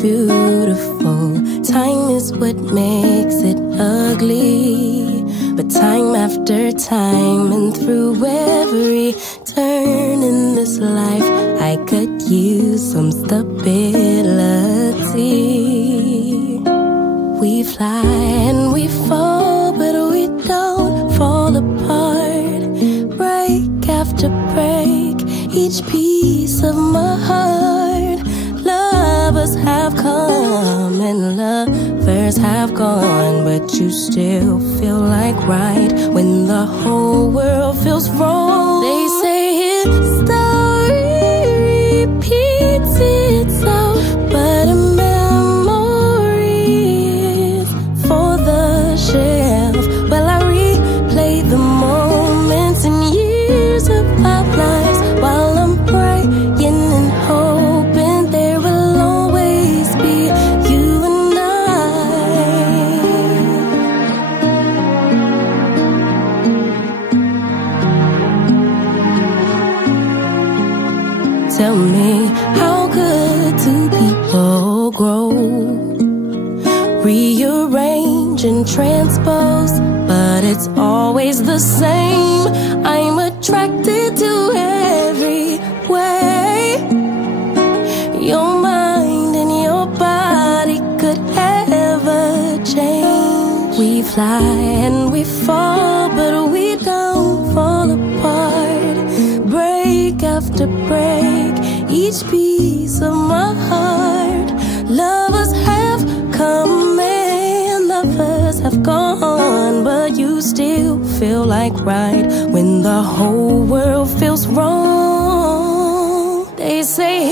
beautiful. Time is what makes it ugly, but time after time and through every turn in this life, I could use some stability. We fly and we fall, but we don't fall apart. Break after break, each piece of my heart. Lovers have come and lovers have gone, but you still feel like right when the whole world feels wrong. They say history repeats itself, but a memory is for the shelf. Well, I replay the moments and years of our lives while I'm praying and hoping there will always be you and I. Tell me, how could two people grow, rearrange and transpose, but it's always the same? I'm attracted to every way. Your mind and your body could ever change. We fly and we fall, but we don't fall apart. Break after break, each piece of my heart. Lovers have come and lovers have gone, but you still feel like right when the whole world feels wrong. They say